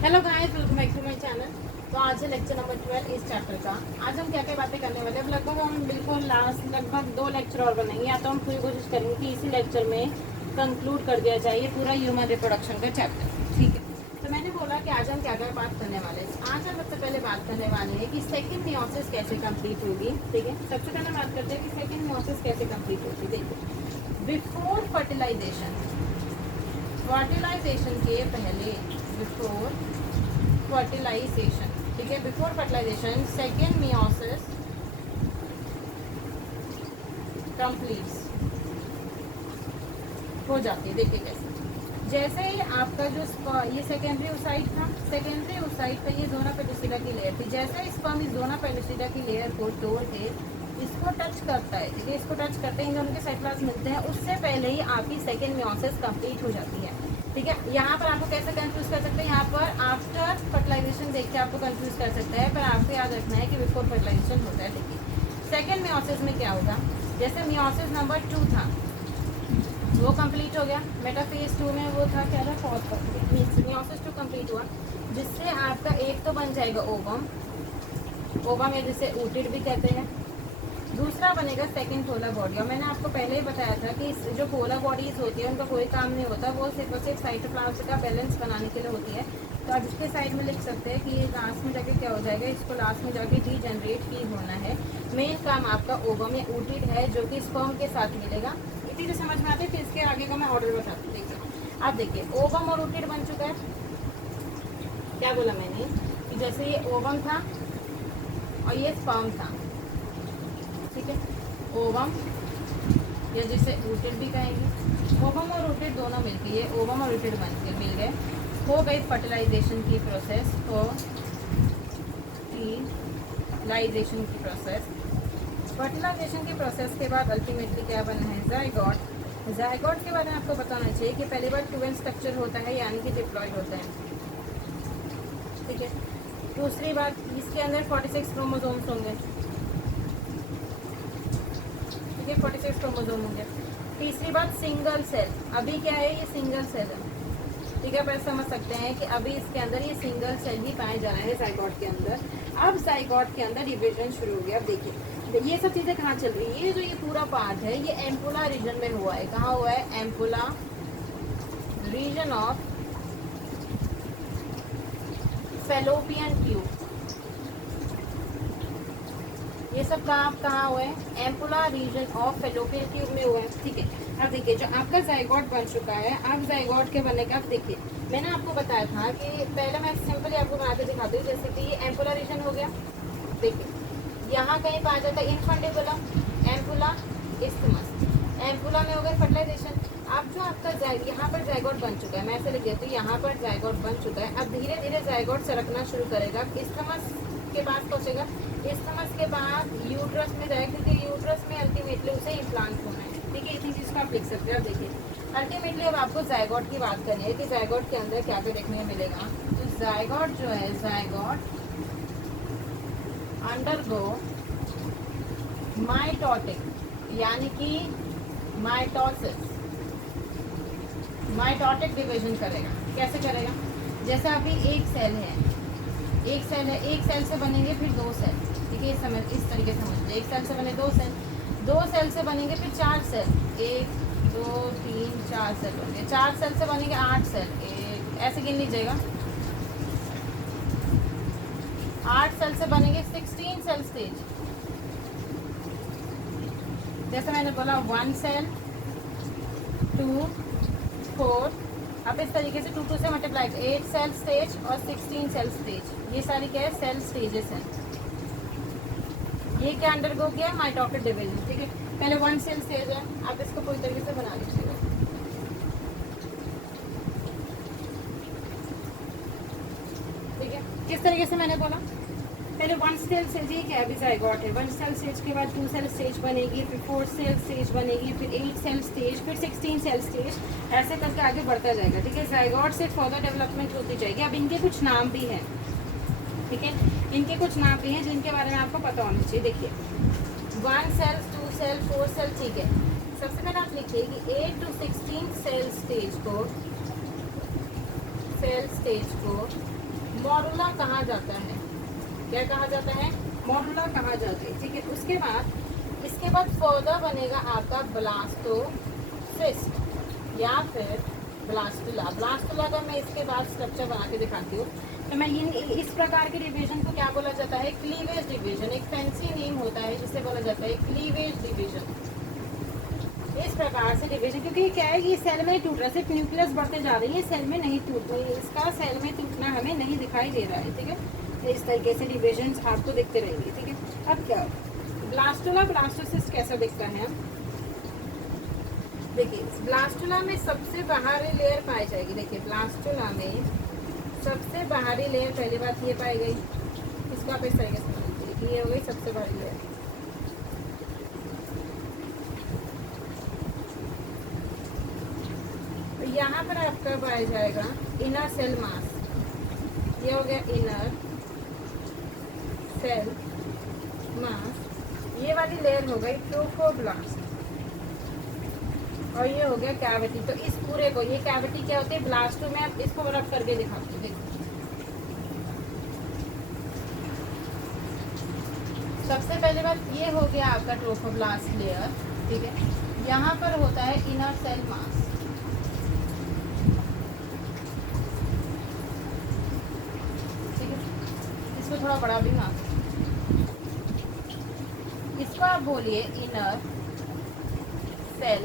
Hello guys, welcome back to my channel. तो आज है लेक्चर नंबर 12 इस चैप्टर का। आज हम क्या क्या बातें करने वाले हैं। अब लगभग हम बिल्कुल लास्ट लगभग 2 लेक्चर और बनाएंगे, या तो हम पूरी कोशिश करेंगे कि इसी लेक्चर में कंक्लूड कर दिया जाए ये पूरा ह्यूमन रिप्रोडक्शन का चैप्टर। ठीक है, तो मैंने बोला कि आज हम क्या क्या बात करने वाले हैं। आज हम सबसे पहले बात करने वाले हैं कि सेकेंड मियोसिस कैसे कम्प्लीट होगी। ठीक है, सबसे पहले बात करते हैं कि सेकेंड मियोसिस कैसे कम्प्लीट होगी। देखिए, बिफोर फर्टिलाइजेशन, फर्टिलाइजेशन के पहले, बिफोर फर्टिलाइजेशन, ठीक है, before fertilization second meiosis completes हो जाती है। देखिए कैसे, जैसे ही आपका जो ये सेकेंडरी ओसाइट था, सेकेंडरी ओसाइट का ये जोना पेलिसिडा की लेयर थी। जैसे ही स्पर्म इस जोना पेलिसिडा की लेयर को तोड़ के इसको टच करता है, ठीक है, इसको टच करते हैं, दोनों के साइटोप्लाज्म मिलते हैं, उससे पहले ही आपकी सेकेंड मियोसिस कंप्लीट हो जाती है। ठीक है, यहाँ पर आपको कैसे कंफ्यूज कर सकते हैं, यहाँ पर आफ्टर फर्टिलाइजेशन देख के आपको कंफ्यूज कर सकता है, पर आपको याद रखना है कि बिफोर फर्टिलाइजेशन होता है। देखिए, सेकेंड मियोसिस में क्या होगा, जैसे मियोसिस नंबर 2 था वो कंप्लीट हो गया, मेटाफेज 2 में वो था क्या था, फोर्थ मियोसिस 2 कंप्लीट हुआ, जिससे आपका एक तो बन जाएगा ओवम, ओवम या जिसे ऊटिड भी कहते हैं। दूसरा बनेगा सेकंड पोलर बॉडी। और मैंने आपको पहले ही बताया था कि जो पोलर बॉडीज होती है उनका कोई काम नहीं होता, वो सिर्फ और सिर्फ साइटोप्लाज्म का बैलेंस बनाने के लिए होती है। तो आप इसके साइड में लिख सकते हैं कि ये लास्ट में जाके क्या हो जाएगा, इसको लास्ट में जाके डीजनरेट ही होना है। मेन काम आपका ओवम या ऊटिड है, जो कि स्पर्म के साथ मिलेगा। इसी से समझ में आते हैं, फिर इसके आगे का मैं ऑर्डर बताती हूँ। देखिए, अब देखिए, ओवम और ऊटिड बन चुका है। क्या बोला मैंने कि जैसे ये ओवम था और ये स्पर्म था, ठीक है, ओवम या जिसे ऊटिड भी कहेंगे, ओवम और ऊटिड दोनों मिलके ये ओवम और ऊटिड बन के मिल गए, हो गई फर्टिलाइजेशन की प्रोसेस, फर्टिलाइजेशन की प्रोसेस। फर्टिलाइजेशन की प्रोसेस के बाद अल्टीमेटली क्या बना है, जाइगोट। जाइगोट के बारे में आपको बताना चाहिए कि पहली बार 2n स्ट्रक्चर होता है, यानी कि डिप्लॉयड होता है। ठीक है, दूसरी बात, इसके अंदर 46 क्रोमोसोम्स होंगे, 46 क्रोमोसोम होंगे। तीसरी बात, सिंगल सेल। अभी क्या है, ये सिंगल सेल है। ठीक है, आप समझ सकते हैं कि अभी इसके अंदर ये सिंगल सेल ही पाए जा रहे हैं जाइगोट के अंदर। अब जाइगोट के अंदर डिवीजन शुरू हो गया। अब देखिए, ये सब चीज़ें कहाँ चल रही है, ये जो ये पूरा पार्ट है ये एम्पुला रीजन में हुआ है। कहाँ हुआ है, ampulla reason of fallopian tube. ये सब कहाँ हुए हैं, ampulla reason of fallopian tube में हुआ है। ठीक है, अब देखिए, जो आपका जाइगोट बन चुका है, अब जाइगोट के बनने का, अब देखिए मैंने आपको बताया था कि पहले मैं सिंपली आपको बना के दिखाती हूँ। जैसे कि ये एम्पुला रीजन हो गया, देखिए यहाँ कहीं पाया जाता है इनफंडिबुलम, एम्पुला, इस्थमस। एम्पुला में हो गया फर्टिलाइजेशन। अब जो आपका यहाँ पर जाइगोट बन चुका है, मैं ऐसे लिख देती हूँ, यहाँ पर जाइगोट बन चुका है। अब धीरे धीरे जाइगोट सरकना शुरू करेगा, इस्थमस के पास पहुँचेगा, इस्थमस के बाद यूट्रस में जाएगा, क्योंकि यूट्रस में अल्टीमेटली उसे इम्प्लांट होना है। ठीक है, इसी चीज़ को आप लिख सकते हैं। अब देखिए, अल्टीमेटली अब आपको जाइगोट की बात करनी है कि जाइगोट के अंदर क्या क्या देखने को मिलेगा। तो जाइगोट जो है, जाइगोट अंडरगो माइटोटिक, यानी कि माइटोसिस, माइटोटिक डिवीजन करेगा। कैसे करेगा, जैसे अभी एक सेल है, एक सेल से बनेंगे फिर 2 सेल। ठीक है, समझ, इस तरीके से समझ, एक सेल से बने 2 सेल, 2 सेल से बनेंगे फिर 4 सेल, 1 2 3 4 सेल होंगे, 4 सेल से बनेंगे 8 सेल, ऐसे गिन लीजिएगा, 8 सेल से बनेंगे 16 सेल स्टेज। जैसे मैंने बोला 1 सेल 2 4, अब इस तरीके से 2 से मल्टीप्लाई, 8 सेल स्टेज और 16 सेल स्टेज, ये सारी क्या है, सेल स्टेजेस हैं। ये क्या अंडरगो किया, माइटोटिक डिवीजन। ठीक है, पहले 1 सेल स्टेज है, आप इसको पूरी तरीके से बना लीजिएगा। ठीक है, किस तरीके से मैंने बोला, पहले 1 सेल स्टेज ही क्या, अभी जाइगोट है, 1 सेल स्टेज के बाद 2 सेल स्टेज बनेगी, फिर 4 सेल स्टेज बनेगी, फिर 8 सेल स्टेज, फिर 16 सेल स्टेज, ऐसे करके आगे बढ़ता जाएगा। ठीक है, जाइगोट से फर्दर डेवलपमेंट होती जाएगी। अब इनके कुछ नाम भी हैं, ठीक है, इनके कुछ नाम भी हैं जिनके बारे में आपको पता होना चाहिए। देखिए, 1 सेल 2 सेल 4 सेल, ठीक है, सबसे पहले आप लिखिए कि 8 to 16 सेल स्टेज को मॉडुला कहा जाता है। क्या कहा जाता है? मॉडुला कहा जाता है। ठीक है, इसके बाद फर्दर बनेगा आपका ब्लास्टोसिस्ट या फिर ब्लास्टुला। ब्लास्टुला का मैं इसके बाद स्ट्रक्चर बना के दिखाती हूँ। तो मैं इस प्रकार के डिवीजन को क्या बोला जाता है? Cleavage division. एक फैंसी नेम होता है जिसे बोला जाता है क्लीवेज डिवीजन। इस प्रकार से डिवीजन, क्योंकि क्या है, ये सेल में टूट रहा है, सिर्फ न्यूक्लियस बढ़ते जा रही है, सेल में नहीं टूट रही है, इसका सेल में टूटना हमें नहीं दिखाई दे रहा है। ठीक है, तो इस तरीके से डिवीजन आपको दिखते रहेंगे। ठीक है, अब क्या ब्लास्टुला ब्लास्टोसिस्ट कैसा दिखता है? देखिए, ब्लास्टुला में सबसे बाहरी लेयर पाई जाएगी। देखिए, ब्लास्टुला में सबसे बाहरी लेयर पहली बात ये पाई गई, इसको आप इस तरीके से समझ लीजिए, ये हो गई सबसे बाहरी लेयर। तो यहाँ पर आपका पाया जाएगा इनर सेल मास। ये हो गया इनर सेल मास। ये वाली लेयर हो गई ट्रोफोब्लास्ट और ये हो गया कैविटी। तो इस पूरे को, ये कैविटी क्या होती है? ब्लास्टो में आप इसको रब करके दिखाती हूँ। देखो, सबसे पहले बात ये हो गया आपका ट्रोफोब्लास्ट लेयर। ठीक है, यहाँ पर होता है इनर सेल मास। ठीक है, इसको थोड़ा बड़ा भी मास, इसको आप बोलिए इनर सेल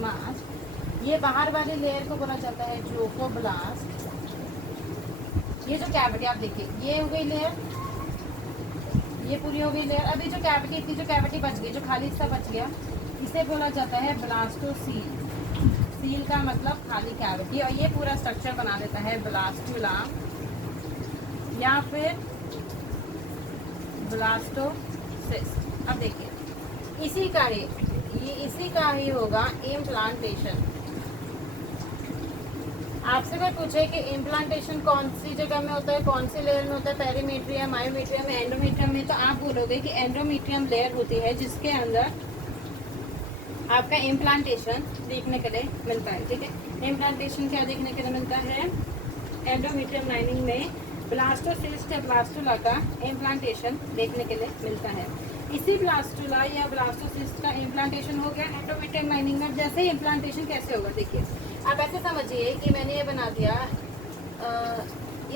मास। ये बाहर वाली लेयर को बोला जाता है ट्रोफोब्लास्ट। ये जो कैविटी आप देखिए, ये हो गई लेयर, ये पूरी हो गई लेयर। अभी जो कैविटी, इतनी जो कैविटी बच गई, जो खाली हिस्सा बच गया, इसे बोला जाता है ब्लास्टोसील। सील का मतलब खाली कैविटी, और ये पूरा स्ट्रक्चर बना देता है ब्लास्टुला या फिर ब्लास्टोसिस्ट। अब देखिए, इसी का ही होगा इम्प्लांटेशन। आपसे मैं पूछे कि इम्प्लांटेशन कौन सी जगह में होता है, कौन सी लेयर में होता है, पेरीमेट्रियम, मायोमेट्रियम, एंडोमेट्रियम में, तो आप बोलोगे कि एंडोमेट्रियम लेयर होती है जिसके अंदर आपका इम्प्लांटेशन देखने के लिए मिलता है। ठीक है, इम्प्लांटेशन क्या देखने के लिए मिलता है? एंडोमेट्रियम लाइनिंग में ब्लास्टोसिस्ट या ब्लास्टुला का इम्प्लांटेशन देखने के लिए मिलता है। इसी ब्लास्टुला या ब्लास्टोसिस्ट का इम्प्लांटेशन हो गया एंडोमेट्रियम लाइनिंग में। जैसे इम्प्लांटेशन कैसे होगा, देखिए, आप ऐसे समझिए कि मैंने ये बना दिया,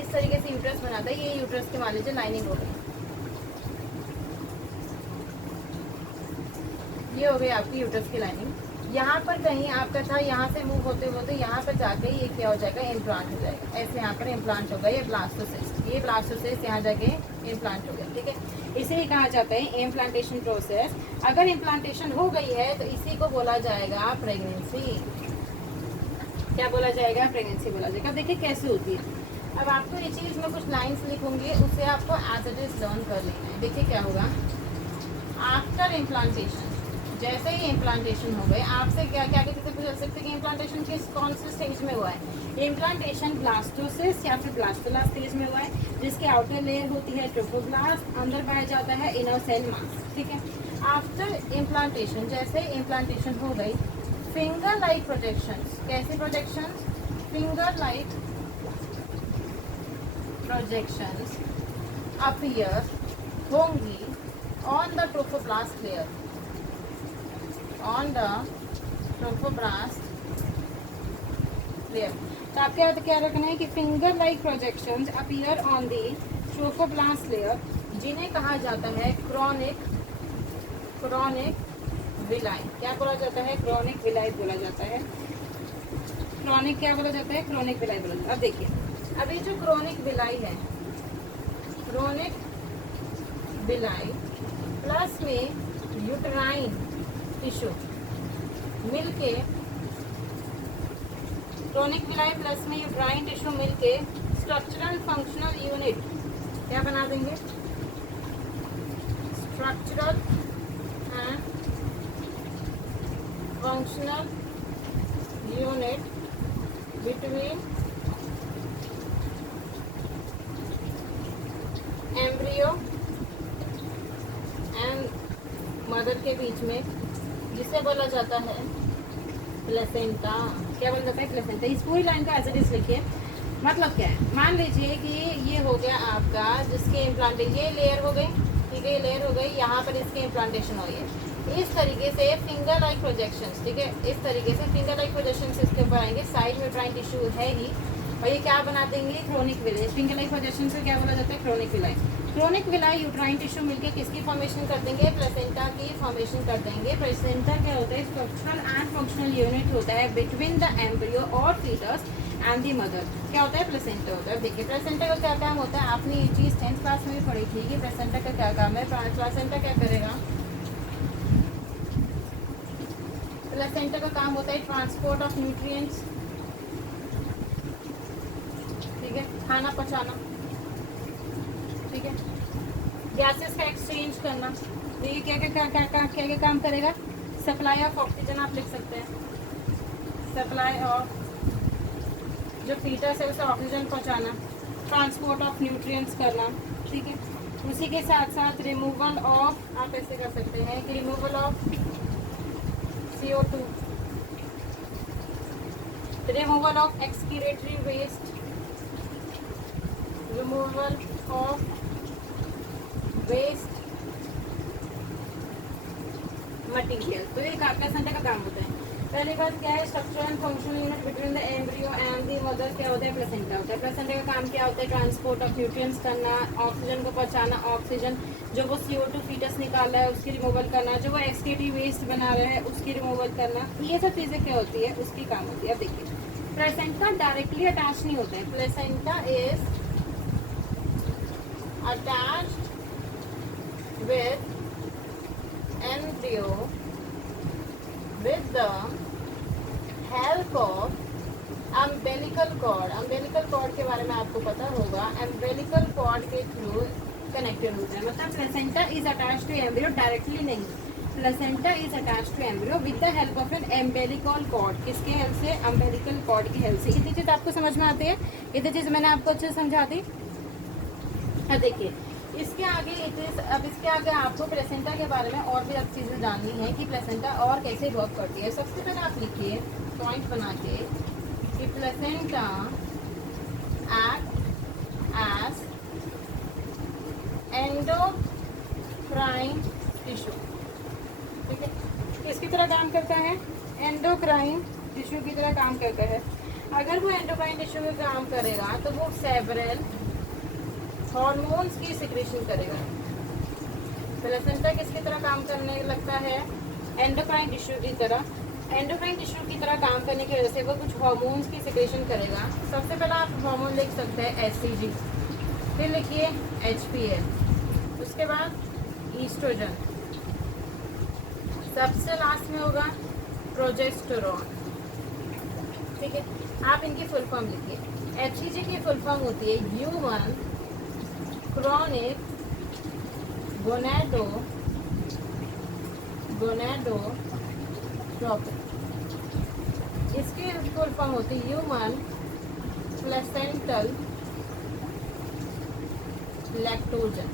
इस तरीके से यूट्रस बना था, ये यूट्रस के मान लीजिए लाइनिंग हो गई, ये हो गई आपकी यूट्रस की लाइनिंग। यहाँ पर कहीं आपका था, यहाँ से मूव होते होते यहाँ पर जाके ये क्या हो जाएगा? इम्प्लांट हो जाएगा। ऐसे यहाँ पर इम्प्लांट होगा, ये ब्लास्टोसिस्ट यहाँ जाके इम्प्लांट हो गया। ठीक है, इसे ही कहा जाता है इम्प्लांटेशन प्रोसेस। अगर इम्प्लांटेशन हो गई है तो इसी को बोला जाएगा प्रेगनेंसी। क्या बोला जाएगा? प्रेगनेंसी बोला जाएगा। देखिए कैसे होती है। अब आपको ये चीज़ में कुछ लाइन्स लिखूंगी, उससे आपको एज इट इज लर्न कर लेना है। देखिए क्या होगा आफ्टर इम्प्लांटेशन। जैसे ही इम्प्लांटेशन हो गए, आपसे क्या क्या किसी से पूछ सकते कि इम्प्लांटेशन किस कौन से स्टेज में हुआ है? इम्प्लांटेशन ब्लास्टोसिस या फिर ब्लास्टुला स्टेज में हुआ है, जिसकी आउटर लेयर होती है ट्रोफोब्लास्ट, अंदर पाया जाता है इनर सेल मास। ठीक है, आफ्टर इम्प्लांटेशन, जैसे इम्प्लांटेशन हो गई, फिंगर लाइक प्रोजेक्शंस। कैसे projections? Finger like projections appear होंगी on the trophoblast layer, on the trophoblast layer. तो आपके क्या रखना है कि finger like projections appear on the trophoblast layer, जिन्हें कहा जाता है क्रॉनिक विलाई। क्या बोला जाता है? क्रॉनिक विलाई बोला जाता है। क्रॉनिक क्या बोला जाता है? क्रॉनिक विलाई बोला जाता है। अब देखिए, अभी जो क्रॉनिक विलाई है, क्रॉनिक विलाई प्लस में यूट्राइन टिश्यू मिलके, क्रॉनिक विलाई प्लस में यूट्राइन टिश्यू मिलके स्ट्रक्चरल फंक्शनल यूनिट क्या बना देंगे? Structural and functional unit between embryo and mother के बीच में, जिसे बोला जाता है प्लेसेंटा। क्या बोला जाता है? प्लेसेंटा। इस पूरी लाइन का एज इट इज लिखिए। मतलब क्या है, मान लीजिए कि ये हो गया आपका जिसके इम्प्लांटेशन, ये लेयर हो गई, ठीक है, ये लेयर हो गई, यहाँ पर इसकी इम्प्लांटेशन हुई है। इस तरीके से फिंगर लाइक प्रोजेक्शंस, ठीक है, इस तरीके से फिंगर लाइक प्रोजेक्शंस इसके ऊपर आएंगे। साइड में यूट्राइन टिश्यू है ही, और ये क्या बना देंगे, chronic villi. Finger like projection से क्या बोला जाता है, chronic villi. Chronic villi uterine tissue मिलकर किसकी फॉर्मेशन कर देंगे, प्लेसेंटा की फॉर्मेशन कर देंगे। प्लेसेंटा क्या होता है, स्ट्रक्चरल एंड फंक्शनल यूनिट होता है बिटवीन द एम्ब्रियो और फीटस एंड दी मदर। क्या होता है, प्लेसेंटा होता है। देखिए प्लेसेंटा का क्या काम होता है, आपने ये चीज़ 10th क्लास में भी पढ़ी थी कि प्लेसेंटा का क्या काम है। प्लेसेंटा क्या करेगा, प्लेसेंटा का काम होता है ट्रांसपोर्ट ऑफ न्यूट्रिएंट्स, ठीक है, खाना पचाना, ठीक है, गैसेस का एक्सचेंज करना। देखिए क्या क्या क्या क्या क्या क्या काम करेगा, सप्लाई ऑफ ऑक्सीजन आप लिख सकते हैं, सप्लाई ऑफ, जो फीटस है उसे ऑक्सीजन पहुंचाना, ट्रांसपोर्ट ऑफ न्यूट्रिएंट्स करना, ठीक है। उसी के साथ साथ रिमूवल ऑफ, आप ऐसे कर सकते हैं कि removal of CO2, removal of excretory waste, removal of waste material. तो ये प्लेसेंटा का काम होता है। पहली बात क्या है, structural and functional unit between the embryo and the mother क्या होता है, प्लेसेंटा होता है। प्लेसेंटा का काम क्या होता है, ट्रांसपोर्ट ऑफ न्यूट्रिएंट्स करना, ऑक्सीजन को पहुंचाना, ऑक्सीजन जो वो CO2 फीटस निकाल रहा है उसकी रिमूवल करना, जो वो एक्सक्रीटरी वेस्ट बना रहा है उसकी रिमूवल करना, ये सब चीज़ें क्या होती है, उसकी काम होती है। अब देखिए प्लेसेंटा डायरेक्टली अटैच नहीं होता है, placenta is attached with embryo with the help of umbilical cord। umbilical cord के बारे में आपको पता होगा, umbilical cord के थ्रू कनेक्टेड होता है। मतलब placenta is attached to embryo directly नहीं, placenta is attached to embryo with the help of an umbilical cord. किसके हेल्प से, अम्बेलिकल कॉर्ड की हेल्प से। इतनी चीज़ आपको समझ में आती है, इतनी चीज़ मैंने आपको अच्छे से समझा दी। देखिए इसके आगे अब इसके आगे आपको प्लेसेंटा के बारे में और भी अब चीज़ें जाननी है कि प्लेसेंटा और कैसे वर्क करती है। सबसे पहले आप लिखिए पॉइंट बना के कि placenta act as endocrine tissue, ठीक है, किसकी तरह काम करता है, एंडोक्राइन टिश्यू की तरह काम करता है। अगर वो एंडोक्राइन टिश्यू में काम करेगा तो वो सेवरल हार्मोन्स की सिक्रेशन करेगा। प्लेसेंटा किसकी तरह काम करने लगता है, एंडोक्राइन टिश्यू की तरह। एंडोक्राइन टिश्यू की तरह काम करने की वजह से वो कुछ हार्मोन्स की सिक्रेशन करेगा। सबसे पहला आप हार्मोन लिख सकते हैं HCG, फिर लिखिए HPL, उसके बाद ईस्ट्रोजन, सबसे लास्ट में होगा प्रोजेस्टेरोन, ठीक है। आप इनकी फुल फॉर्म लिखिए। HCG की फुल फॉर्म होती है ह्यूमन क्रोनिक गोनेडोट्रोपिक। इसकी फुल फॉर्म होती है human placental lactogen,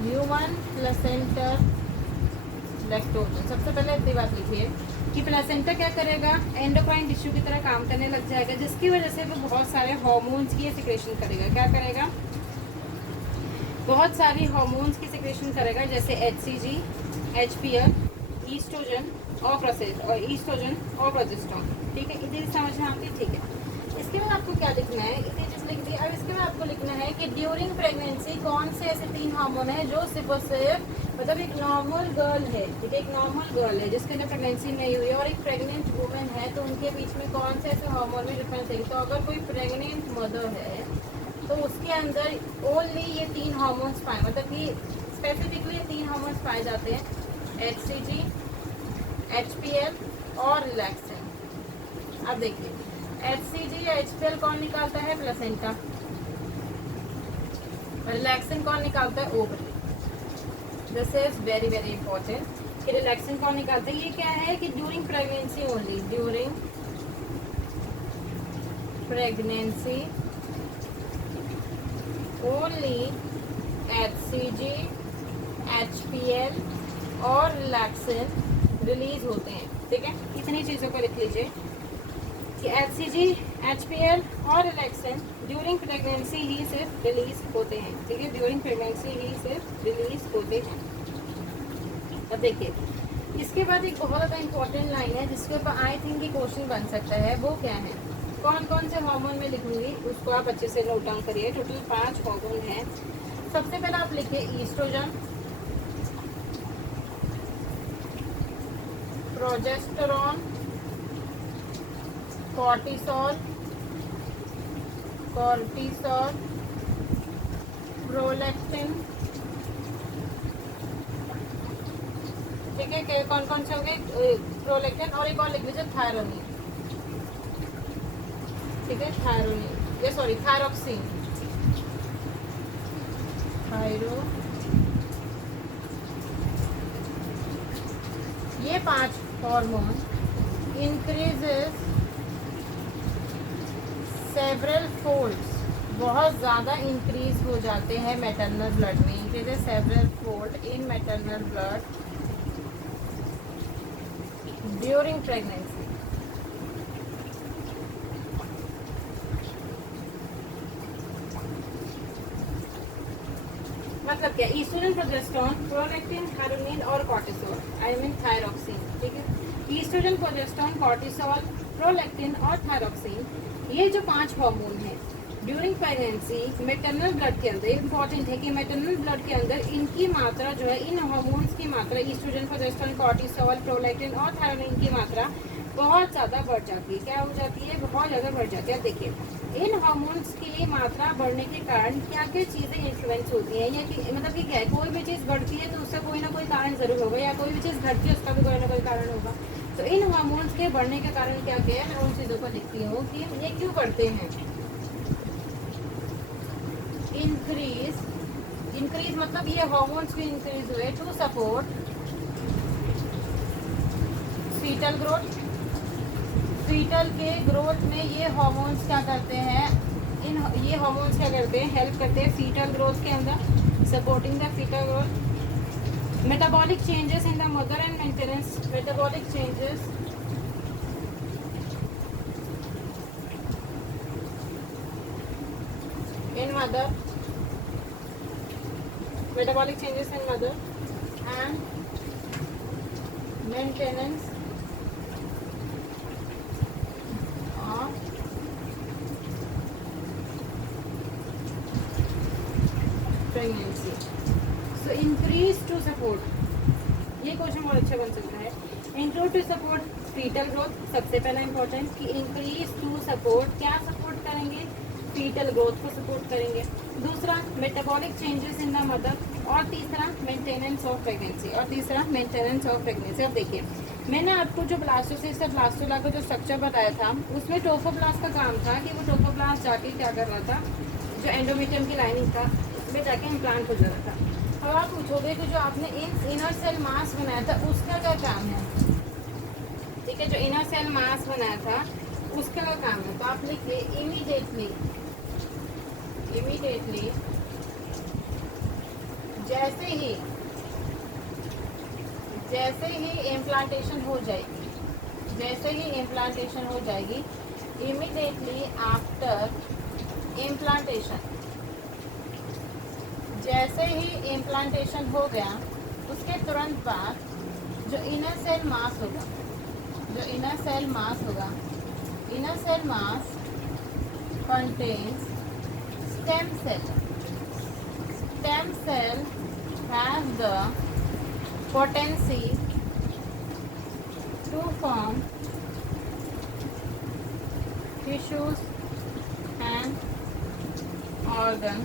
human placental lactogen. सबसे पहले इतनी बात लिखिए कि प्लेसेंटा क्या करेगा, एंडोक्राइन टिश्यू की तरह काम करने लग जाएगा, जिसकी वजह से वो बहुत सारे हार्मोन्स की सिक्रेशन करेगा। क्या करेगा, बहुत सारी हार्मोन्स की सिक्रेशन करेगा, जैसे HCG, HPL, ईस्ट्रोजन और प्रोजेस्टेरोन, ठीक है। इतनी समझ में आती है, ठीक है। इसके बाद आपको क्या लिखना है, इतनी चीज़ लिख दी। अब इसके बाद आपको लिखना है कि ड्यूरिंग प्रेगनेंसी कौन से ऐसे 3 हार्मोन है जो सिर्फ मतलब एक नॉर्मल गर्ल है, ठीक है, एक नॉर्मल गर्ल है जिसके अंदर प्रेगनेंसी नहीं हुई है और एक प्रेग्नेंट वुमेन है, तो उनके बीच में कौन से ऐसे हार्मोन में डिफरेंस है। तो अगर कोई प्रेग्नेंट मदर है तो उसके अंदर ओनली ये 3 हार्मोन्स पाए, मतलब कि स्पेसिफिकली 3 हार्मोन्स पाए जाते हैं, HCG, HPL और रिलैक्सिन। अब देखिए HCG या HPL कौन निकालता है, प्लेसेंटा। रिलैक्सिन कौन निकालता है, ovary. This is very very important कि रिलैक्सिन कौन निकालता है। ये क्या है कि during pregnancy only, during pregnancy only HCG, HPL और रिलैक्सिन रिलीज होते हैं, ठीक है। इतनी चीज़ों को लिख लीजिए। कि HCG, HPL और रिलैक्सेंट ड्यूरिंग प्रेगनेंसी ही सिर्फ रिलीज होते हैं, ठीक है, ड्यूरिंग प्रेगनेंसी ही सिर्फ रिलीज होते हैं। अब देखिए इसके बाद एक बहुत ज़्यादा इंपॉर्टेंट लाइन है जिसके ऊपर आई थिंक ये क्वेश्चन बन सकता है, वो क्या है, कौन कौन से हार्मोन में लिखूंगी उसको आप अच्छे से नोट डाउन करिए। टोटल 5 हार्मोन हैं। सबसे पहले आप लिखिए ईस्ट्रोजन, प्रोजेस्टेरॉन, कॉर्टिसोल, प्रोलैक्टिन, ठीक है, कौन कौन से हो गए, प्रोलैक्टिन और एक और लिख लीजिए थायरोनिन, ठीक है, थायरोनिन, ये सॉरी थायरोक्सिन, ये 5 हार्मोन इंक्रीजेस सेवरल फोल्ड्स, बहुत ज़्यादा इंक्रीज हो जाते हैं मैटरनल ब्लड में, increases several fold in maternal blood during pregnancy. मतलब क्या, ईस्ट्रोजन, प्रोजेस्टेरॉन, प्रोलैक्टिन, थायरोनिन और कॉर्टिसोल, आई मीन थायरोक्सिन, ठीक है, ईस्ट्रोजन, प्रोजेस्टेरॉन, कॉर्टिसोल, प्रोलैक्टिन और थायरोक्सिन, ये जो 5 हार्मोन हैं ड्यूरिंग प्रेगनेंसी मैटरनल ब्लड के अंदर, इंपॉर्टेंट है कि मैटरनल ब्लड के अंदर इनकी मात्रा जो है, इन हार्मोन्स की मात्रा, ईस्ट्रोजन, प्रोजेस्टेरॉन, कॉर्टिसोल, प्रोलैक्टिन और थायरोनिन की मात्रा बहुत ज़्यादा बढ़ जाती है। क्या हो जाती है, बहुत ज़्यादा बढ़ जाती है। देखिए इन हार्मोन्स की मात्रा बढ़ने के कारण क्या क्या चीज़ें इन्फ्लुएंस होती हैं, या कि मतलब कि क्या है, कोई भी चीज़ बढ़ती है तो उसका कोई ना कोई कारण ज़रूर होगा, या कोई भी चीज़ घटती है उसका भी कोई ना कोई कारण होगा। तो इन हार्मोन्स के बढ़ने के कारण क्या क्या है, मैं उन चीज़ों को लिखती हूँ कि ये क्यों बढ़ते हैं। इंक्रीज मतलब ये हार्मोन्स भी इंक्रीज हुए to support fetal growth, fetal के ग्रोथ में ये हार्मोन्स क्या करते हैं, ये हार्मोन्स क्या करते हैं, हेल्प करते हैं फीटल ग्रोथ के अंदर, supporting the fetal growth. Metabolic changes in the mother and maintenance, metabolic changes in mother, metabolic changes in mother and maintenance of pregnancy. So increase to support, ये question बहुत अच्छा बन सकता है। Include to support fetal growth, सबसे पहला important कि increase to support, क्या सपोर्ट करेंगे, फीटल ग्रोथ को सपोर्ट करेंगे। दूसरा metabolic changes in the mother, और तीसरा मेंटेनेंस ऑफ प्रेगनेंसी, और तीसरा मेंटेनेंस ऑफ प्रेगनेंसी। अब देखिए मैंने आपको जो ब्लास्टोसिस्ट से ब्लास्टोला का जो स्ट्रक्चर बताया था उसमें ट्रोफोब्लास्ट का काम था कि वो ट्रोफोब्लास्ट जाके क्या कर रहा था, जो एंडोमेट्रियम की लाइनिंग था उसमें जाके इम्प्लांट हो जा रहा था। अब आप पूछोगे कि जो आपने इनर सेल मास बनाया था उसका क्या काम है, ठीक है, जो इनर सेल मास बनाया था उसका क्या काम है, तो आप लिखिए इमीडिएटली जैसे ही इम्प्लांटेशन हो जाएगी, इमीडिएटली आफ्टर इम्प्लांटेशन, जैसे ही इम्प्लांटेशन हो गया उसके तुरंत बाद जो inner cell mass contains stem cell has the potency to form tissues and organ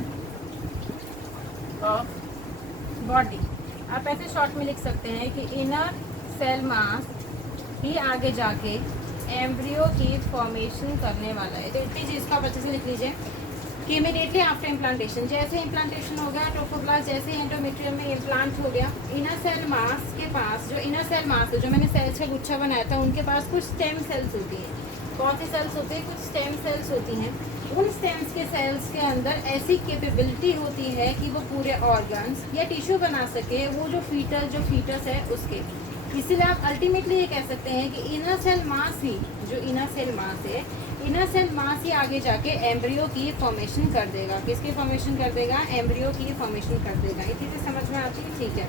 of body। आप ऐसे शॉर्ट में लिख सकते हैं कि इनर सेल मास ही आगे जाके एम्ब्रियो की फॉर्मेशन करने वाला है। तो इतनी चीज़ को आप अच्छे से लिख लीजिए कि इमीडिएटली आफ्टर इम्प्लांटेशन, जैसे इम्प्लांटेशन हो गया ट्रोफोब्लास्ट, जैसे एंडोमेट्रियम में इम्प्लांट हो गया, इनर सेल मास के पास, जो इनर सेल मास है, जो मैंने सेल्स का गुच्छा बनाया था, उनके पास कुछ स्टेम सेल्स होती हैं। कौन सी सेल्स होती है, कुछ स्टेम सेल्स होती हैं। उन स्टेम्स के सेल्स के अंदर ऐसी कैपेबिलिटी होती है कि वो पूरे ऑर्गन्स या टिश्यू बना सके, वो जो फीटस है उसके। इसीलिए आप अल्टीमेटली ये कह सकते हैं कि इनर सेल मास ही, जो इनर सेल मास है, इनर सेल मास ही आगे जाके एम्ब्रियो की फॉर्मेशन कर देगा। किसकी फॉर्मेशन कर देगा? एम्ब्रियो की फॉर्मेशन कर देगा। ये चीज़ें समझ में आती है? ठीक है,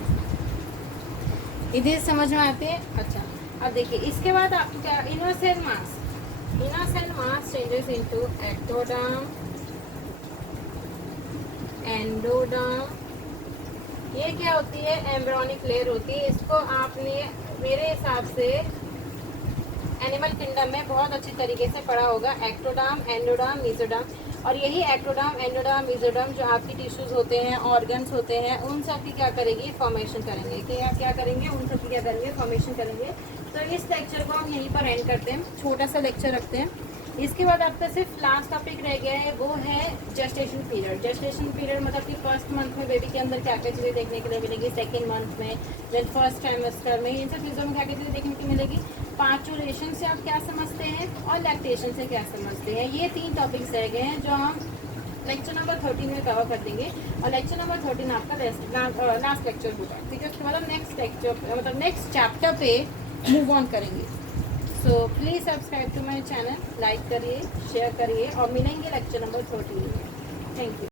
इधर समझ में आते हैं। अच्छा, अब देखिए इसके बाद आपको क्या, inner cell mass, inner cell mass changes into ectoderm, endoderm. ये क्या होती है? एम्ब्रियोनिक लेयर होती है। इसको आपने मेरे हिसाब से एनिमल किंगडम में बहुत अच्छी तरीके से पढ़ा होगा, एक्टोडर्म, एंडोडर्म, मेसोडर्म। और यही एक्टोडर्म, एंडोडर्म, मेसोडर्म जो आपकी टिश्यूज होते हैं, ऑर्गन्स होते हैं, उन सब की क्या करेगी? फॉर्मेशन करेंगे। क्या करेंगे? उन सब की क्या करेंगे? फॉर्मेशन करेंगे। तो इस लेक्चर को हम यहीं पर एंड करते हैं, छोटा सा लेक्चर रखते हैं। इसके बाद आपका सिर्फ लास्ट टॉपिक रह गया है, वो है जेस्टेशन पीरियड। जेस्टेशन पीरियड मतलब कि फर्स्ट मंथ में बेबी के अंदर क्या क्या चीज़ें देखने के लिए मिलेगी, सेकेंड मंथ में, देन फर्स्ट ट्राइमेस्टर में, इन सब चीज़ों में क्या क्या चीज़ें देखने को मिलेगी। पार्चुरेशन से आप क्या समझते हैं और लैक्टेशन से क्या समझते हैं। ये 3 टॉपिक्स रह गए हैं जो हम लेक्चर नंबर 13 में कवर कर देंगे। और लेक्चर नंबर 13 आपका लास्ट लेक्चर होगा, ठीक है। उसके बाद हम नेक्स्ट लेक्चर मतलब नेक्स्ट चैप्टर पे मूव ऑन करेंगे। So please subscribe to my channel, like करिए, शेयर करिए और मिलेंगे लेक्चर नंबर 13 में। Thank you.